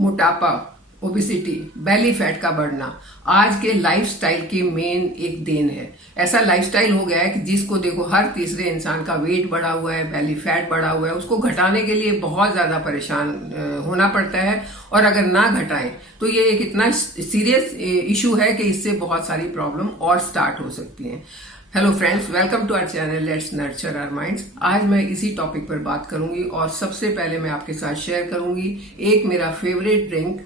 मोटापा, obesity, belly fat का बढ़ना आज के लाइफस्टाइल की मेन एक देन है। ऐसा लाइफस्टाइल हो गया है कि जिसको देखो हर तीसरे इंसान का वेट बढ़ा हुआ है, बेली फैट बढ़ा हुआ है। उसको घटाने के लिए बहुत ज्यादा परेशान होना पड़ता है, और अगर ना घटाएं तो ये एक इतना सीरियस इशू है कि इससे बहुत सारी प्रॉब्लम और स्टार्ट हो सकती हैं। Hello friends, welcome to our channel let's nurture our minds. आज मैं इसी टॉपिक पर बात करूंगी, और सबसे पहले मैं आपके साथ शेयर करूंगी एक मेरा फेवरेट ड्रिंक।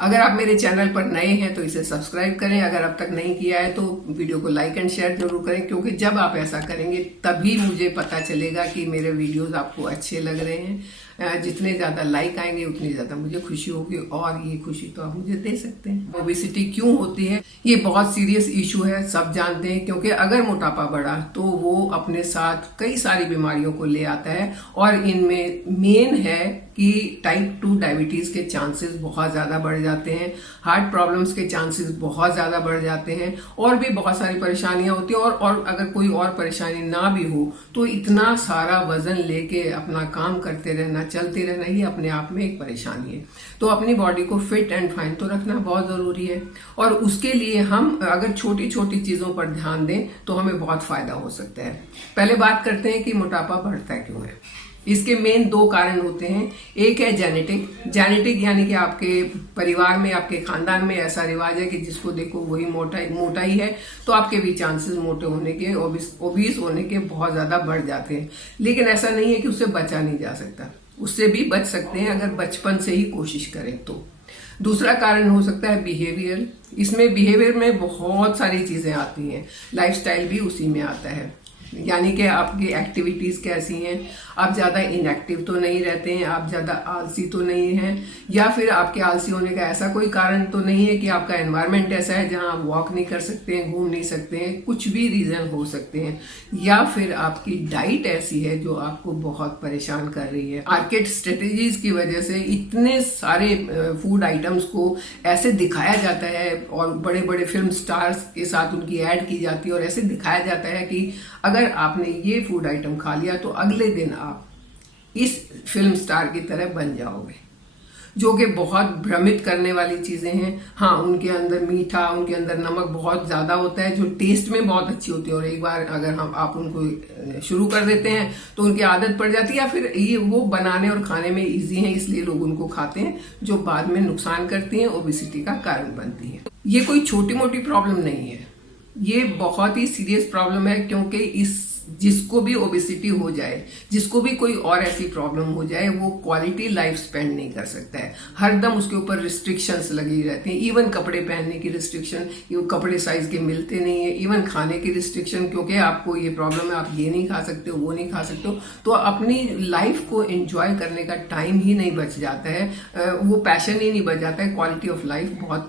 अगर आप मेरे चैनल पर नए हैं तो इसे सब्सक्राइब करें, अगर अब तक नहीं किया है तो वीडियो को लाइक एंड शेयर जरूर करें, क्योंकि जब आप ऐसा करेंगे तभी मुझे पता चलेगा कि मेरे वीडियोस आपको अच्छे लग रहे हैं। जितने ज़्यादा लाइक आएंगे उतनी ज़्यादा मुझे खुशी होगी, और ये खुशी तो आप मुझे दे सकते हैं। ओबेसिटी क्यों होती है? ये बहुत सीरियस इशू है, सब जानते हैं, क्योंकि अगर मोटापा बढ़ा तो वो अपने साथ कई सारी बीमारियों को ले आता है, और इनमें मेन है कि टाइप 2 डायबिटीज के चांसेस बहुत ज़्यादा बढ़ जाते हैं, हार्ट प्रॉब्लम्स के चांसेस बहुत ज़्यादा बढ़ जाते हैं, और भी बहुत सारी परेशानियां होती हैं। और अगर कोई और परेशानी ना भी हो तो इतना सारा वजन लेके अपना काम करते रहना, चलते रहना, ये अपने आप में एक परेशानी है। तो अपनी बॉडी को फिट एंड फाइन तो रखना बहुत ज़रूरी है, और उसके लिए हम अगर छोटी छोटी चीज़ों पर ध्यान दें तो हमें बहुत फ़ायदा हो सकता है। पहले बात करते हैं कि मोटापा बढ़ता क्यों है। इसके मेन दो कारण होते हैं। एक है जेनेटिक, यानी कि आपके परिवार में, आपके खानदान में ऐसा रिवाज है कि जिसको देखो वही मोटा ही है, तो आपके भी चांसेस मोटे होने के, ओबीस होने के बहुत ज्यादा बढ़ जाते हैं। लेकिन ऐसा नहीं है कि उससे बचा नहीं जा सकता, उससे भी बच सकते हैं अगर बचपन से ही कोशिश करें तो। दूसरा कारण हो सकता है बिहेवियर। इसमें बिहेवियर में बहुत सारी चीजें आती हैं, लाइफस्टाइल भी उसी में आता है। यानी कि आपकी एक्टिविटीज कैसी हैं, आप ज्यादा इनएक्टिव तो नहीं रहते हैं, आप ज्यादा आलसी तो नहीं हैं, या फिर आपके आलसी होने का ऐसा कोई कारण तो नहीं है कि आपका एनवायरनमेंट ऐसा है जहां आप वॉक नहीं कर सकते हैं, घूम नहीं सकते हैं, कुछ भी रीजन हो सकते हैं। या फिर आपकी डाइट ऐसी है जो आपको बहुत परेशान कर रही है। मार्केट स्ट्रेटेजीज की वजह से इतने सारे फूड आइटम्स को ऐसे दिखाया जाता है, और बड़े बड़े फिल्म स्टार्स के साथ उनकी ऐड की जाती है, और ऐसे दिखाया जाता है कि अगर आपने ये फूड आइटम खा लिया तो अगले दिन आप इस फिल्म स्टार की तरह बन जाओगे, जो कि बहुत भ्रमित करने वाली चीजें हैं। हाँ, उनके अंदर मीठा, उनके अंदर नमक बहुत ज्यादा होता है, जो टेस्ट में बहुत अच्छी होती है, और एक बार अगर आप उनको शुरू कर देते हैं तो उनकी आदत पड़ जाती है, या फिर ये वो बनाने और खाने में इजी हैं इसलिए लोग उनको खाते हैं, जो बाद में नुकसान करती हैं, ओबेसिटी का कारण बनती है। ये कोई छोटी मोटी प्रॉब्लम नहीं है, ये बहुत ही सीरियस प्रॉब्लम है, क्योंकि जिसको भी ओबेसिटी हो जाए, जिसको भी कोई और ऐसी प्रॉब्लम हो जाए, वो क्वालिटी लाइफ स्पेंड नहीं कर सकता है। हरदम उसके ऊपर रिस्ट्रिक्शंस लगी रहती हैं। इवन कपड़े पहनने की रिस्ट्रिक्शन, ये कपड़े साइज के मिलते नहीं है। इवन खाने की रिस्ट्रिक्शन, क्योंकि आपको ये प्रॉब्लम है, आप ये नहीं खा सकते हो, वो नहीं खा सकते हो, तो अपनी लाइफ को एंजॉय करने का टाइम ही नहीं बच जाता है, वो पैशन ही नहीं बच जाता है, क्वालिटी ऑफ लाइफ बहुत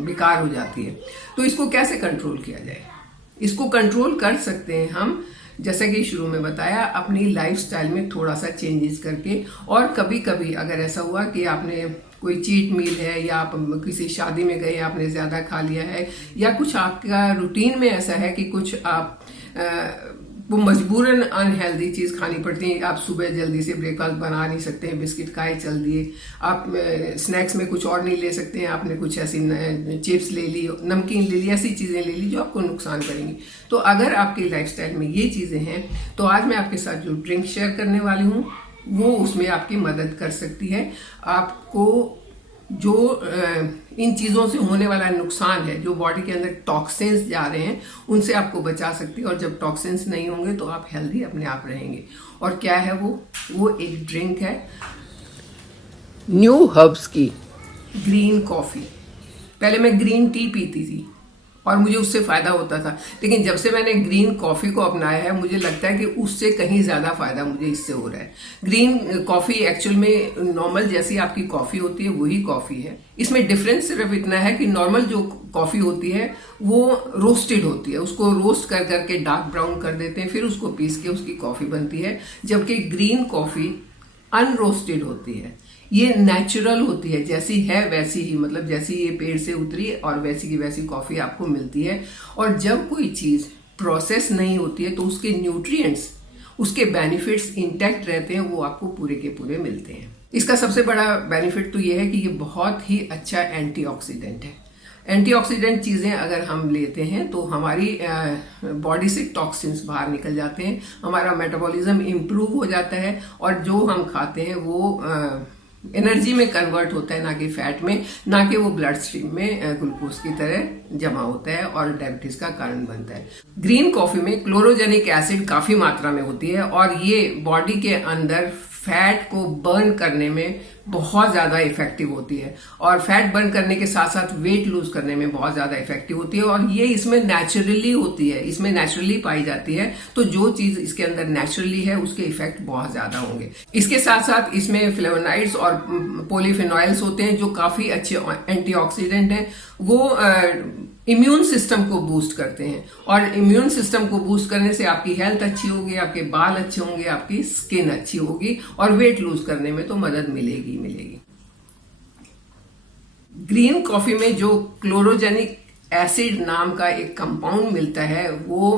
बेकार हो जाती है। तो इसको कैसे कंट्रोल किया जाए? इसको कंट्रोल कर सकते हैं हम, जैसे कि शुरू में बताया, अपनी लाइफस्टाइल में थोड़ा सा चेंजेस करके। और कभी कभी अगर ऐसा हुआ कि आपने कोई चीट मील है, या आप किसी शादी में गए, आपने ज्यादा खा लिया है, या कुछ आपका रूटीन में ऐसा है कि कुछ आप वो मजबूरन अनहेल्दी चीज खानी पड़ती है। आप सुबह जल्दी से ब्रेकफास्ट बना नहीं सकते हैं, बिस्किट खाए चल दिए, आप स्नैक्स में कुछ और नहीं ले सकते हैं, आपने कुछ ऐसी चिप्स ले ली, नमकीन ले ली, ऐसी चीजें ले ली जो आपको नुकसान करेंगी। तो अगर आपकी लाइफस्टाइल में ये चीजें हैं तो आज मैं आपके साथ जो ड्रिंक शेयर करने वाली हूँ वो उसमें आपकी मदद कर सकती है। आपको जो इन चीज़ों से होने वाला नुकसान है, जो बॉडी के अंदर टॉक्सिन्स जा रहे हैं, उनसे आपको बचा सकती है। और जब टॉक्सिन्स नहीं होंगे तो आप हेल्दी अपने आप रहेंगे। और क्या है वो एक ड्रिंक है न्यू हर्ब्स की ग्रीन कॉफ़ी। पहले मैं ग्रीन टी पीती थी और मुझे उससे फायदा होता था, लेकिन जब से मैंने ग्रीन कॉफी को अपनाया है मुझे लगता है कि उससे कहीं ज्यादा फायदा मुझे इससे हो रहा है। ग्रीन कॉफी एक्चुअल में नॉर्मल जैसी आपकी कॉफी होती है वही कॉफी है। इसमें डिफरेंस सिर्फ इतना है कि नॉर्मल जो कॉफी होती है वो रोस्टेड होती है, उसको रोस्ट कर करके डार्क ब्राउन कर देते हैं, फिर उसको पीस के उसकी कॉफी बनती है। जबकि ग्रीन कॉफी अनरोस्टेड होती है, ये नेचुरल होती है, जैसी है वैसी ही, मतलब जैसी ये पेड़ से उतरी और वैसी की वैसी कॉफी आपको मिलती है। और जब कोई चीज प्रोसेस नहीं होती है तो उसके न्यूट्रिएंट्स, उसके बेनिफिट्स इंटैक्ट रहते हैं, वो आपको पूरे के पूरे मिलते हैं। इसका सबसे बड़ा बेनिफिट तो ये है कि ये बहुत ही अच्छा एंटीऑक्सीडेंट है। एंटीऑक्सीडेंट चीज़ें अगर हम लेते हैं तो हमारी बॉडी से टॉक्सिन्स बाहर निकल जाते हैं, हमारा मेटाबॉलिज्म इम्प्रूव हो जाता है और जो हम खाते हैं वो एनर्जी में कन्वर्ट होता है, ना कि फैट में, ना कि वो ब्लड स्ट्रीम में ग्लूकोज की तरह जमा होता है और डायबिटीज का कारण बनता है। ग्रीन कॉफी में क्लोरोजेनिक एसिड काफी मात्रा में होती है और ये बॉडी के अंदर फैट को बर्न करने में बहुत ज्यादा इफेक्टिव होती है और फैट बर्न करने के साथ साथ वेट लूज करने में बहुत ज्यादा इफेक्टिव होती है और ये इसमें नेचुरली होती है, इसमें नेचुरली पाई जाती है। तो जो चीज इसके अंदर नेचुरली है उसके इफेक्ट बहुत ज्यादा होंगे। इसके साथ साथ इसमें फ्लेवोनाइड्स और पॉलीफिनॉइल्स होते हैं जो काफी अच्छे एंटीऑक्सीडेंट हैं। वो इम्यून सिस्टम को बूस्ट करते हैं और इम्यून सिस्टम को बूस्ट करने से आपकी हेल्थ अच्छी होगी, आपके बाल अच्छे होंगे, आपकी स्किन अच्छी होगी और वेट लूज करने में तो मदद मिलेगी मिलेगी। ग्रीन कॉफी में जो क्लोरोजेनिक एसिड नाम का एक कंपाउंड मिलता है वो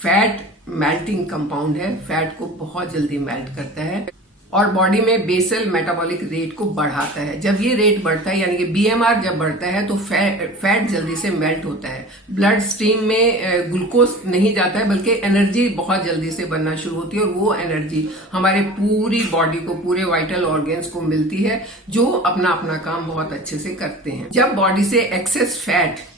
फैट मेल्टिंग कंपाउंड है, फैट को बहुत जल्दी मेल्ट करता है और बॉडी में बेसल मेटाबॉलिक रेट को बढ़ाता है। जब ये रेट बढ़ता है यानी कि बीएमआर जब बढ़ता है तो फैट जल्दी से मेल्ट होता है, ब्लड स्ट्रीम में ग्लूकोज नहीं जाता है बल्कि एनर्जी बहुत जल्दी से बनना शुरू होती है और वो एनर्जी हमारे पूरी बॉडी को, पूरे वाइटल ऑर्गन्स को मिलती है जो अपना अपना काम बहुत अच्छे से करते हैं। जब बॉडी से एक्सेस फैट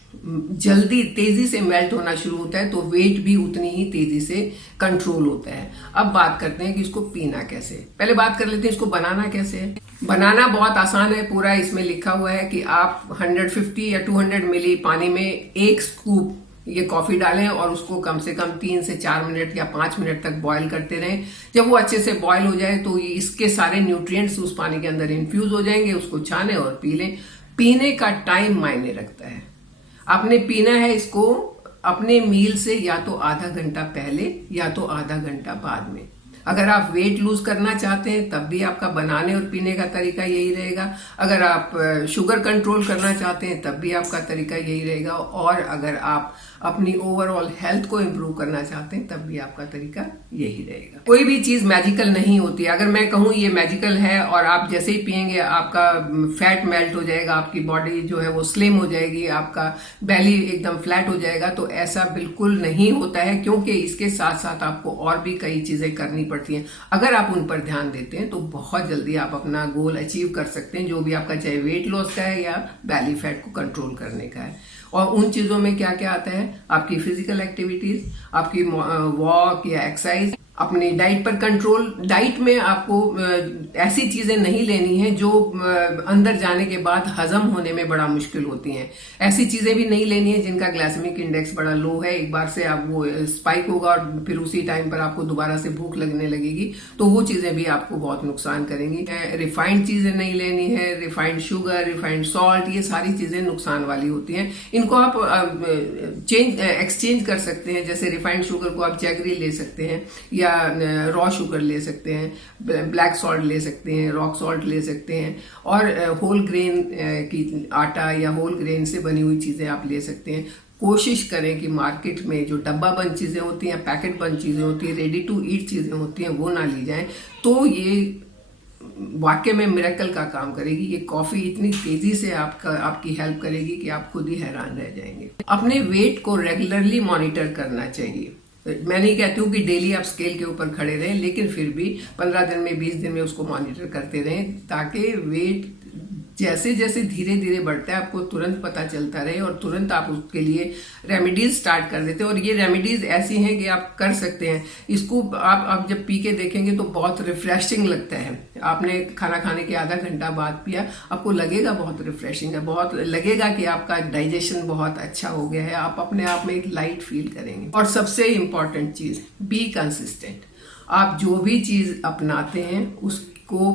जल्दी तेजी से मेल्ट होना शुरू होता है तो वेट भी उतनी ही तेजी से कंट्रोल होता है। अब बात करते हैं कि इसको पीना कैसे। पहले बात कर लेते हैं इसको बनाना कैसे है। बनाना बहुत आसान है, पूरा इसमें लिखा हुआ है कि आप 150 या 200 मिली पानी में 1 स्कूप ये कॉफी डालें और उसको कम से कम 3 से 4 मिनट या 5 मिनट तक बॉईल करते रहें। जब वो अच्छे से बॉईल हो जाए तो इसके सारे न्यूट्रिएंट्स उस पानी के अंदर इन्फ्यूज हो जाएंगे, उसको छाने और पी लें। पीने का टाइम मायने रखता है। आपने पीना है इसको अपने मील से या तो आधा घंटा पहले या तो आधा घंटा बाद में। अगर आप वेट लूज करना चाहते हैं तब भी आपका बनाने और पीने का तरीका यही रहेगा। अगर आप शुगर कंट्रोल करना चाहते हैं तब भी आपका तरीका यही रहेगा और अगर आप अपनी ओवरऑल हेल्थ को इम्प्रूव करना चाहते हैं तब भी आपका तरीका यही रहेगा। कोई भी चीज मैजिकल नहीं होती। अगर मैं कहूँ ये मैजिकल है और आप जैसे ही पियेंगे आपका फैट मेल्ट हो जाएगा, आपकी बॉडी जो है वो स्लिम हो जाएगी, आपका बेली एकदम फ्लैट हो जाएगा, तो ऐसा बिल्कुल नहीं होता है क्योंकि इसके साथ साथ आपको और भी कई चीजें करनी पड़ती हैं। अगर आप उन पर ध्यान देते हैं तो बहुत जल्दी आप अपना गोल अचीव कर सकते हैं, जो भी आपका चाहे वेट लॉस का है या बेली फैट को कंट्रोल करने का है। और उन चीजों में क्या क्या आता है, आपकी फिजिकल एक्टिविटीज, आपकी वॉक या एक्सरसाइज, अपनी डाइट पर कंट्रोल। डाइट में आपको ऐसी चीजें नहीं लेनी है जो अंदर जाने के बाद हजम होने में बड़ा मुश्किल होती हैं। ऐसी चीजें भी नहीं लेनी है जिनका ग्लाइसेमिक इंडेक्स बड़ा लो है, एक बार से आप वो स्पाइक होगा और फिर उसी टाइम पर आपको दोबारा से भूख लगने लगेगी, तो वो चीजें भी आपको बहुत नुकसान करेंगी। रिफाइंड चीजें नहीं लेनी है, रिफाइंड शुगर, रिफाइंड सॉल्ट, ये सारी चीजें नुकसान वाली होती हैं। इनको आप एक्सचेंज कर सकते हैं। जैसे रिफाइंड शुगर को आप जैगरी ले सकते हैं या रॉ शुगर ले सकते हैं, ब्लैक सॉल्ट ले सकते हैं, रॉक सॉल्ट ले सकते हैं और होल ग्रेन की आटा या होल ग्रेन से बनी हुई चीजें आप ले सकते हैं। कोशिश करें कि मार्केट में जो डब्बा बंद चीजें होती हैं, पैकेट बंद चीजें होती हैं, रेडी टू ईट चीजें होती हैं, वो ना ली जाएं। तो ये वाकई में मिरेकल का काम करेगी। ये कॉफी इतनी तेजी से आपकी हेल्प करेगी कि आप खुद ही हैरान रह जाएंगे। अपने वेट को रेगुलरली मॉनिटर करना चाहिए। मैं नहीं कहती हूँ कि डेली आप स्केल के ऊपर खड़े रहें, लेकिन फिर भी 15 दिन में, 20 दिन में उसको मॉनिटर करते रहें ताकि वेट जैसे जैसे धीरे धीरे बढ़ता है आपको तुरंत पता चलता रहे और तुरंत आप उसके लिए रेमेडीज स्टार्ट कर देते हैं। और ये रेमेडीज ऐसी हैं कि आप कर सकते हैं। इसको आप जब पी के देखेंगे तो बहुत रिफ्रेशिंग लगता है। आपने खाना खाने के आधा घंटा बाद पिया, आपको लगेगा बहुत रिफ्रेशिंग है, बहुत लगेगा कि आपका डाइजेशन बहुत अच्छा हो गया है, आप अपने आप में एक लाइट फील करेंगे। और सबसे इंपॉर्टेंट चीज, बी कंसिस्टेंट। आप जो भी चीज अपनाते हैं उसको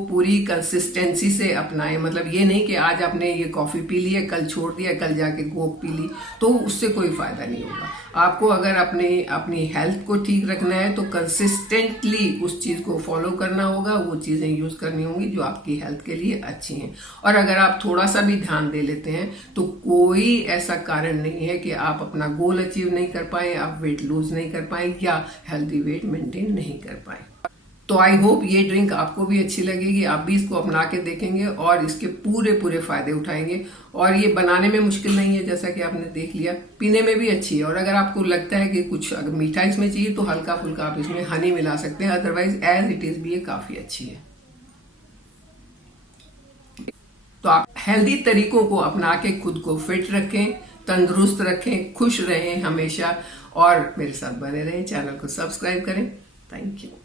पूरी कंसिस्टेंसी से अपनाएं। मतलब ये नहीं कि आज आपने ये कॉफी पी ली है, कल छोड़ दिया, कल जाके गोप पी ली, तो उससे कोई फायदा नहीं होगा। आपको अगर अपनी हेल्थ को ठीक रखना है तो कंसिस्टेंटली उस चीज को फॉलो करना होगा, वो चीजें यूज करनी होंगी जो आपकी हेल्थ के लिए अच्छी हैं। और अगर आप थोड़ा सा भी ध्यान दे लेते हैं तो कोई ऐसा कारण नहीं है कि आप अपना गोल अचीव नहीं कर पाए, आप वेट लूज नहीं कर पाए या हेल्थी वेट मेंटेन नहीं कर पाए। तो आई होप ये ड्रिंक आपको भी अच्छी लगेगी, आप भी इसको अपना के देखेंगे और इसके पूरे पूरे फायदे उठाएंगे। और ये बनाने में मुश्किल नहीं है, जैसा कि आपने देख लिया, पीने में भी अच्छी है। और अगर आपको लगता है कि कुछ अगर मीठा इसमें चाहिए तो हल्का फुल्का आप इसमें हनी मिला सकते हैं, अदरवाइज एज इट इज भी ये काफी अच्छी है। तो आप हेल्दी तरीकों को अपना के खुद को फिट रखें, तंदुरुस्त रखें, खुश रहें हमेशा, और मेरे साथ बने रहें। चैनल को सब्सक्राइब करें। Thank you.